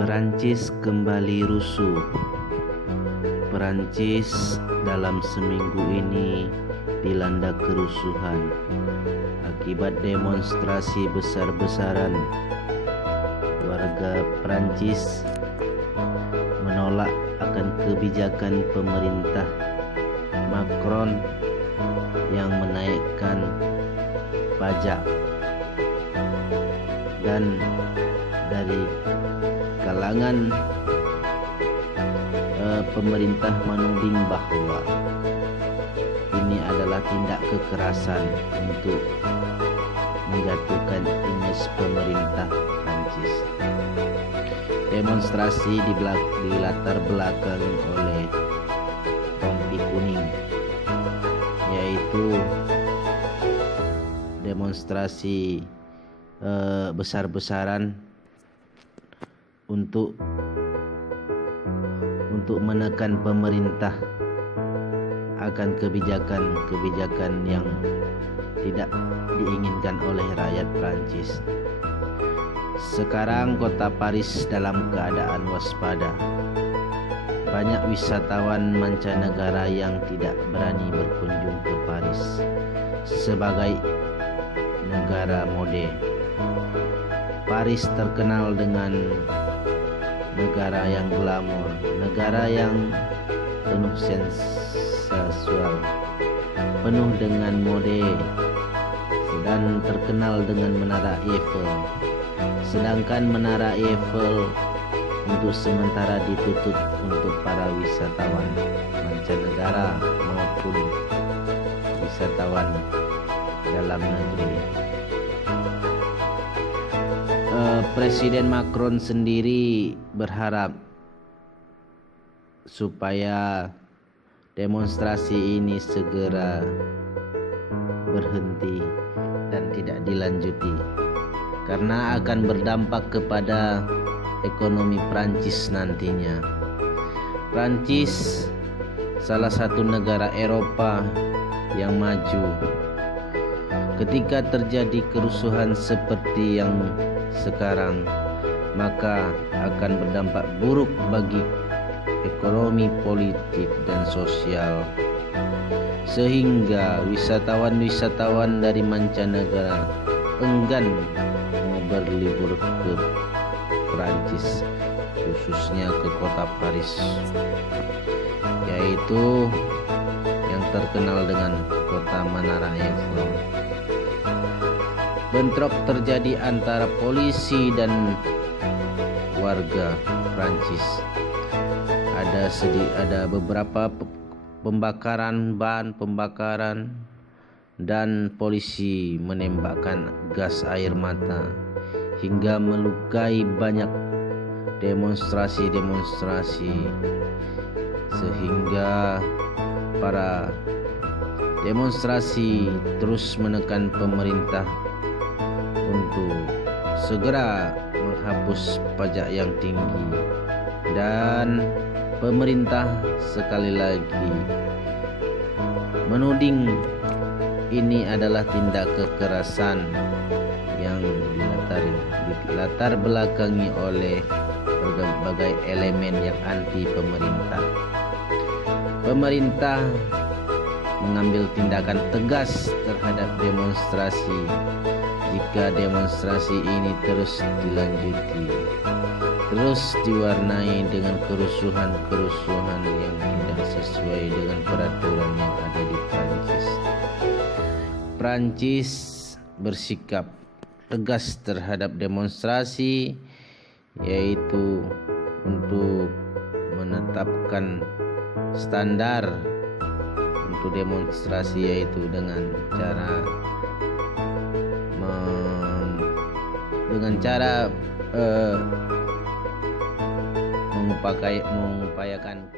Perancis kembali rusuh. Perancis dalam seminggu ini dilanda kerusuhan akibat demonstrasi besar-besaran. Warga Perancis menolak akan kebijakan pemerintah Macron yang menaikkan pajak, dan dari kalangan pemerintah menuding bahwa ini adalah tindak kekerasan untuk menjatuhkan image pemerintah Prancis. Demonstrasi dilatar belakangi oleh rompi kuning, yaitu demonstrasi besar-besaran untuk menekan pemerintah akan kebijakan yang tidak diinginkan oleh rakyat Prancis. Sekarang kota Paris dalam keadaan waspada. Banyak wisatawan mancanegara yang tidak berani berkunjung ke Paris sebagai negara mode. Paris terkenal dengan negara yang glamor, negara yang penuh sensual, penuh dengan mode, dan terkenal dengan Menara Eiffel. Sedangkan Menara Eiffel untuk sementara ditutup untuk para wisatawan mancanegara maupun wisatawan dalam negeri. Presiden Macron sendiri berharap supaya demonstrasi ini segera berhenti dan tidak dilanjuti, karena akan berdampak kepada ekonomi Prancis nantinya. Prancis salah satu negara Eropa yang maju. Ketika terjadi kerusuhan seperti yang sekarang, maka akan berdampak buruk bagi ekonomi, politik, dan sosial, sehingga wisatawan dari mancanegara enggan mau berlibur ke Prancis, khususnya ke kota Paris, yaitu yang terkenal dengan kota Menara Eiffel. Bentrok terjadi antara polisi dan warga Prancis. Ada beberapa bahan pembakaran, dan polisi menembakkan gas air mata hingga melukai banyak demonstrasi, sehingga para demonstrasi terus menekan pemerintah untuk segera menghapus pajak yang tinggi, dan pemerintah sekali lagi menuding ini adalah tindak kekerasan yang dilatar belakangi oleh berbagai elemen yang anti pemerintah. Pemerintah mengambil tindakan tegas terhadap demonstrasi jika demonstrasi ini terus dilanjuti, terus diwarnai dengan kerusuhan yang tidak sesuai dengan peraturan yang ada di Prancis. Prancis bersikap tegas terhadap demonstrasi, yaitu untuk menetapkan standar untuk demonstrasi, yaitu dengan cara mengupayakan